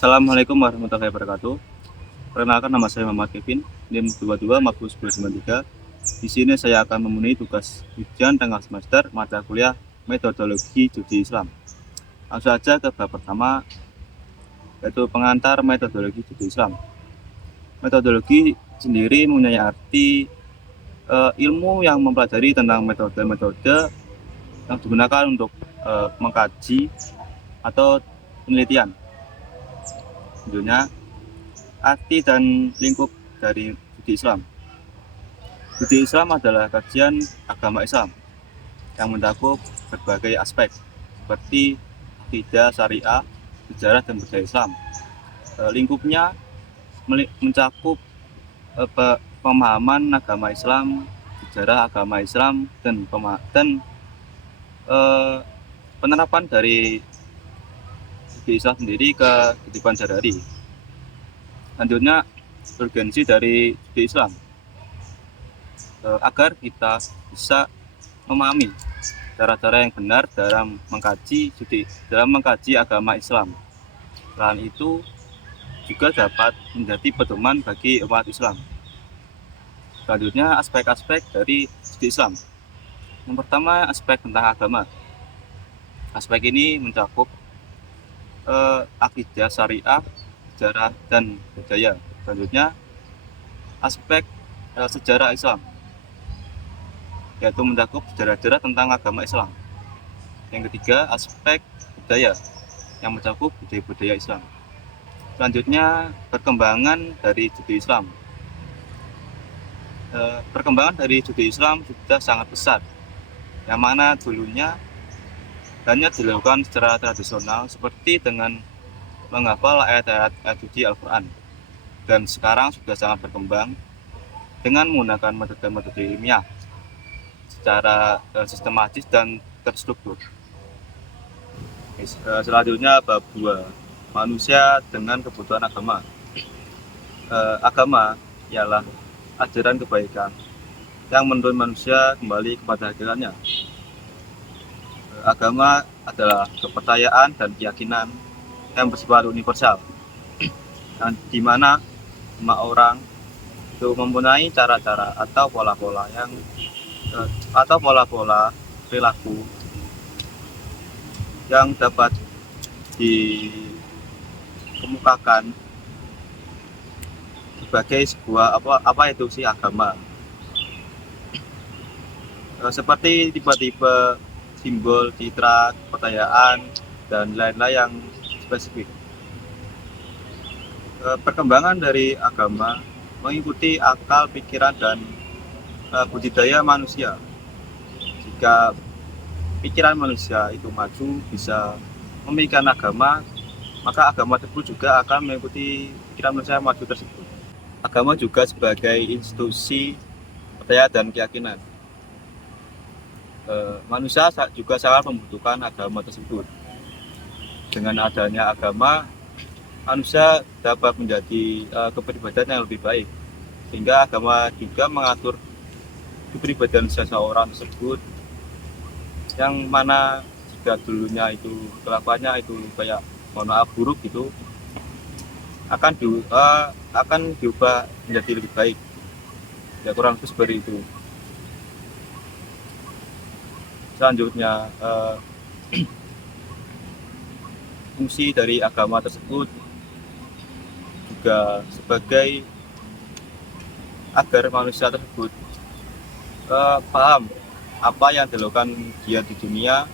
Assalamualaikum warahmatullahi wabarakatuh. Perkenalkan, nama saya Muhammad Kevin, NIM 22 Di sini saya akan memenuhi tugas ujian tengah semester mata kuliah Metodologi Studi Islam. Langsung saja ke bab pertama, yaitu pengantar metodologi studi Islam. Metodologi sendiri mempunyai arti ilmu yang mempelajari tentang metode-metode yang digunakan untuk mengkaji atau penelitian. Tentunya arti dan lingkup dari studi Islam. Studi Islam adalah kajian agama Islam yang mencakup berbagai aspek seperti akidah, syariah, sejarah, dan budaya Islam. Lingkupnya mencakup pemahaman agama Islam, sejarah agama Islam, dan penerapan dari studi Islam sendiri ke kehidupan sehari-hari. Selanjutnya, urgensi dari studi Islam agar kita bisa memahami cara-cara yang benar dalam mengkaji agama Islam. Selain itu juga dapat menjadi pedoman bagi umat Islam. Selanjutnya, aspek-aspek dari studi Islam. Yang pertama, aspek tentang agama. Aspek ini mencakup akidah, syariah, sejarah, dan budaya. Selanjutnya, aspek sejarah Islam, yaitu mencakup sejarah-sejarah tentang agama Islam. Yang ketiga, aspek budaya, yang mencakup budaya-budaya Islam. Selanjutnya, perkembangan dari studi Islam. Perkembangan dari studi Islam sudah sangat pesat, yang mana dulunya hanya dilakukan secara tradisional seperti dengan menghafal ayat-ayat suci Al-Quran, dan sekarang sudah sangat berkembang dengan menggunakan metode-metode ilmiah secara sistematis dan terstruktur. Selanjutnya, bab 2, manusia dengan kebutuhan agama. Agama ialah ajaran kebaikan yang menuntun manusia kembali kepada hakikatnya. Agama adalah kepercayaan dan keyakinan yang bersifat universal, dan di mana semua orang itu mempunyai cara-cara atau pola-pola perilaku yang dapat dikemukakan sebagai sebuah apa itu sih agama, seperti tipe-tipe simbol, citra, kepercayaan, dan lain-lain yang spesifik. Perkembangan dari agama mengikuti akal, pikiran, dan budidaya manusia. Jika pikiran manusia itu maju bisa memikirkan agama, maka agama tersebut juga akan mengikuti pikiran manusia yang maju tersebut. Agama juga sebagai institusi percaya dan keyakinan. Manusia juga sangat membutuhkan agama tersebut. Dengan adanya agama, manusia dapat menjadi kepribadian yang lebih baik, sehingga agama juga mengatur kepribadian seseorang tersebut, yang mana jika dulunya itu kelakuannya itu kayak buruk gitu, akan diubah menjadi lebih baik, ya kurang lebih seperti itu. Selanjutnya, fungsi dari agama tersebut juga sebagai agar manusia tersebut paham apa yang dilakukan dia di dunia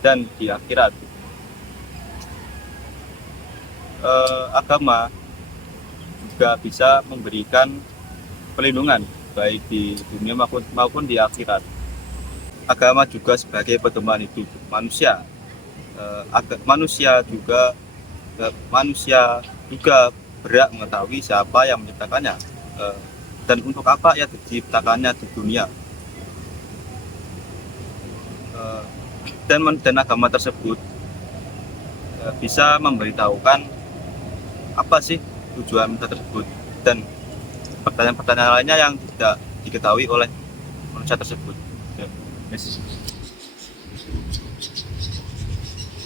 dan di akhirat. Agama juga bisa memberikan perlindungan baik di dunia maupun di akhirat. Agama juga sebagai pedoman hidup manusia. Manusia juga berhak mengetahui siapa yang menciptakannya, dan untuk apa ia diciptakannya di dunia. Dan agama tersebut bisa memberitahukan apa sih tujuan tersebut dan pertanyaan-pertanyaan lainnya yang tidak diketahui oleh manusia tersebut. Yes.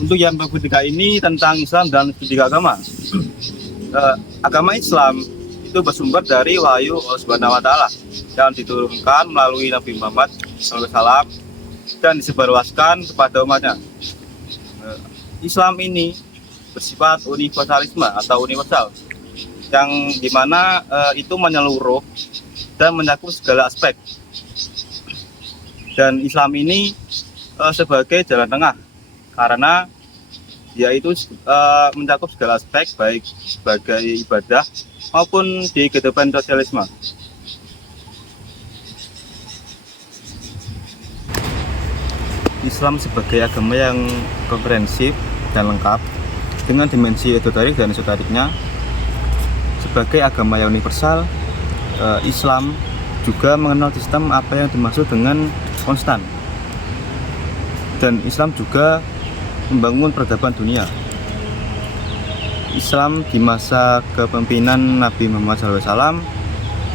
Untuk yang bab ketiga ini tentang Islam dan tiga agama. Agama Islam itu bersumber dari wahyu Allah Subhanahu wa taala yang diturunkan melalui Nabi Muhammad SAW dan disebarluaskan kepada umatnya. Islam ini bersifat universalisme atau universal yang dimana itu menyeluruh dan mencakup segala aspek. Dan Islam ini sebagai jalan tengah karena yaitu mencakup segala aspek baik sebagai ibadah maupun di kehidupan sosialisme. Islam sebagai agama yang komprehensif dan lengkap dengan dimensi esoterik dan esoteriknya. Sebagai agama yang universal, Islam juga mengenal sistem apa yang dimaksud dengan konstan. Dan Islam juga membangun peradaban dunia. Islam di masa kepemimpinan Nabi Muhammad SAW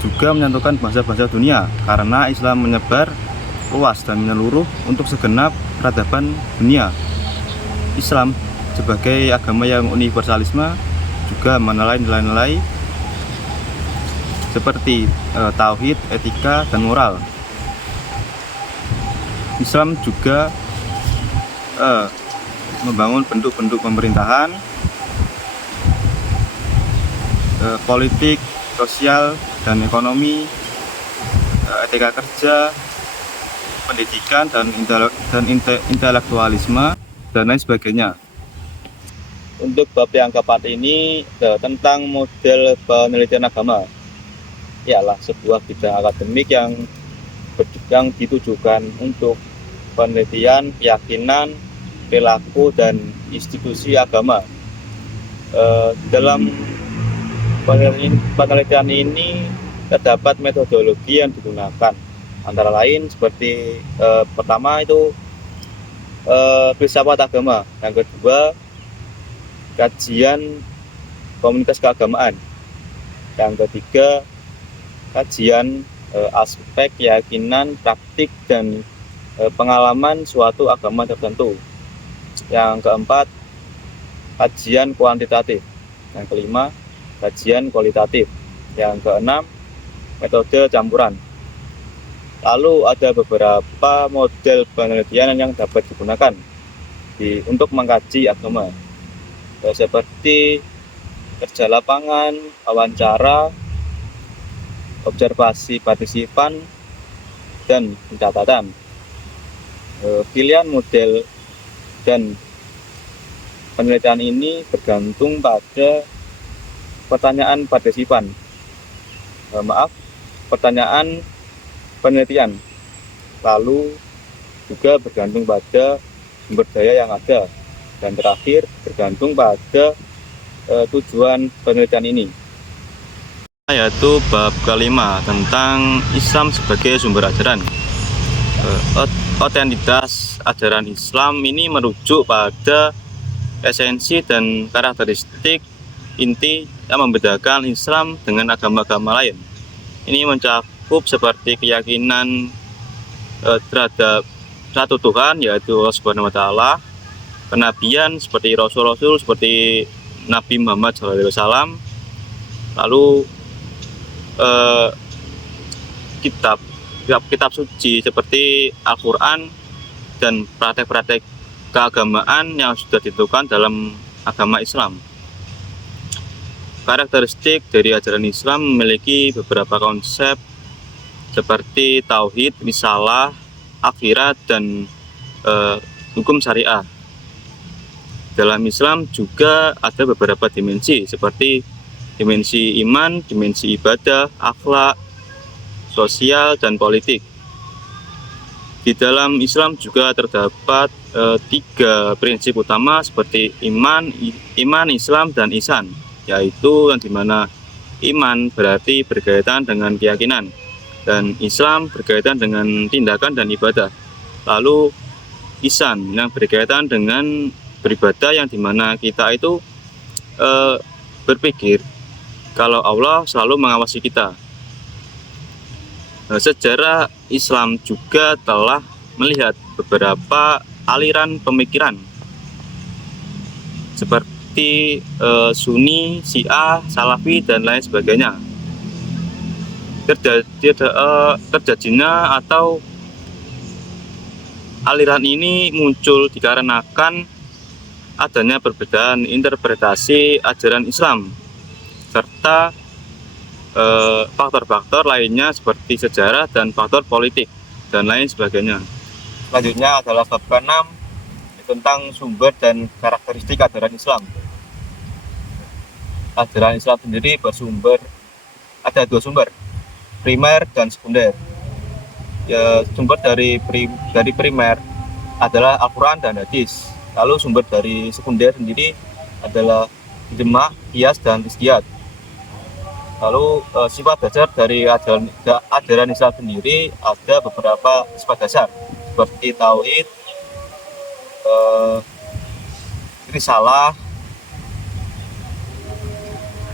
juga menyatukan bangsa-bangsa dunia karena Islam menyebar luas dan menyeluruh untuk segenap peradaban dunia. Islam sebagai agama yang universalisme juga menilai nilai-nilai seperti tauhid, etika, dan moral. Islam juga membangun bentuk-bentuk pemerintahan, politik, sosial, dan ekonomi, etika kerja, pendidikan, dan intelektualisme, dan lain sebagainya. Untuk bab yang keempat ini tentang model penelitian agama, ialah sebuah bidang akademik yang ditujukan untuk penelitian, keyakinan, perilaku, dan institusi agama. Dalam penelitian ini terdapat metodologi yang digunakan, antara lain seperti pertama itu filsafat agama, yang kedua kajian komunitas keagamaan, yang ketiga kajian aspek keyakinan, praktik, dan pengalaman suatu agama tertentu. Yang keempat, kajian kuantitatif. Yang kelima, kajian kualitatif. Yang keenam, metode campuran. Lalu ada beberapa model penelitian yang dapat digunakan untuk mengkaji agama, seperti kerja lapangan, wawancara, observasi partisipan, dan pencatatan. Pilihan model dan penelitian ini bergantung pada pertanyaan partisipan. Pertanyaan penelitian. Lalu juga bergantung pada sumber daya yang ada. Dan terakhir bergantung pada tujuan penelitian ini. Yaitu bab kelima tentang Islam sebagai sumber ajaran. Otentitas ajaran Islam ini merujuk pada esensi dan karakteristik inti yang membedakan Islam dengan agama-agama lain. Ini mencakup seperti keyakinan terhadap satu Tuhan, yaitu Allah Subhanahu wa taala, kenabian seperti rasul-rasul seperti Nabi Muhammad SAW, lalu kitab suci seperti Al-Quran, dan praktek-praktek keagamaan yang sudah ditentukan dalam agama Islam. Karakteristik dari ajaran Islam memiliki beberapa konsep seperti tauhid, risalah, akhirat, dan hukum syariah. Dalam Islam juga ada beberapa dimensi seperti dimensi iman, dimensi ibadah, akhlak, sosial, dan politik. Di dalam Islam juga terdapat 3 prinsip utama seperti iman, Islam, dan ihsan, yaitu yang dimana iman berarti berkaitan dengan keyakinan dan Islam berkaitan dengan tindakan dan ibadah. Lalu ihsan yang berkaitan dengan beribadah, yang dimana kita itu berpikir kalau Allah selalu mengawasi kita. Sejarah Islam juga telah melihat beberapa aliran pemikiran seperti Sunni, Syiah, Salafi dan lain sebagainya. Terjadinya atau aliran ini muncul dikarenakan adanya perbedaan interpretasi ajaran Islam serta faktor-faktor lainnya seperti sejarah dan faktor politik dan lain sebagainya. Selanjutnya adalah bab ke-6 tentang sumber dan karakteristik ajaran Islam. Ajaran Islam sendiri ada dua sumber, primer dan sekunder. Ya, sumber dari primer adalah Al-Quran dan hadis. Lalu sumber dari sekunder sendiri adalah ijma', qiyas dan ijtihad. Lalu sifat dasar dari ajaran Islam sendiri ada beberapa sifat dasar seperti tauhid, risalah,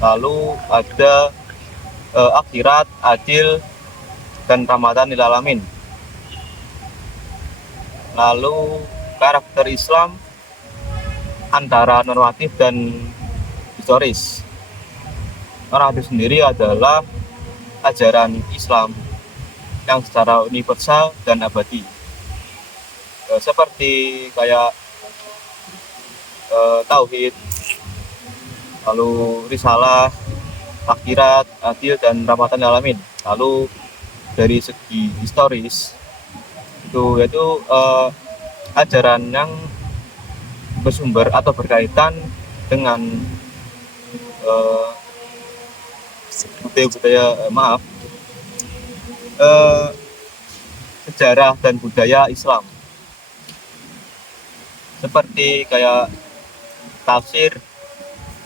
lalu ada akhirat, adil, dan rahmatan lil alamin. Lalu karakter Islam antara normatif dan historis. Normatif sendiri adalah ajaran Islam yang secara universal dan abadi, seperti kayak tauhid, lalu risalah, akhirat, adil, dan rahmatan lil alamin. Lalu dari segi historis yaitu ajaran yang bersumber atau berkaitan dengan sejarah dan budaya Islam, seperti kayak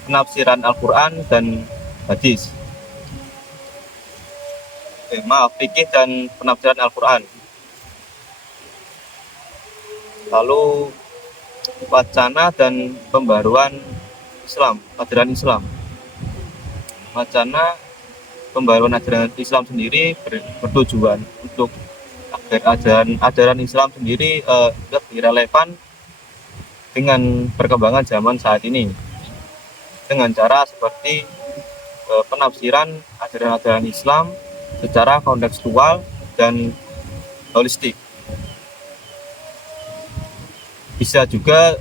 penafsiran Al-Quran dan hadis. Fikih dan penafsiran Al-Quran. Lalu wacana dan pembaruan Islam, ajaran Islam. Wacana pembaruan ajaran Islam sendiri bertujuan untuk agar ajaran Islam sendiri lebih relevan dengan perkembangan zaman saat ini, dengan cara seperti penafsiran ajaran Islam secara kontekstual dan holistik. Bisa juga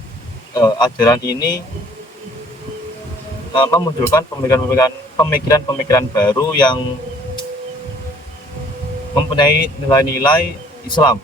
ajaran ini memunculkan pemikiran baru yang mempunyai nilai-nilai Islam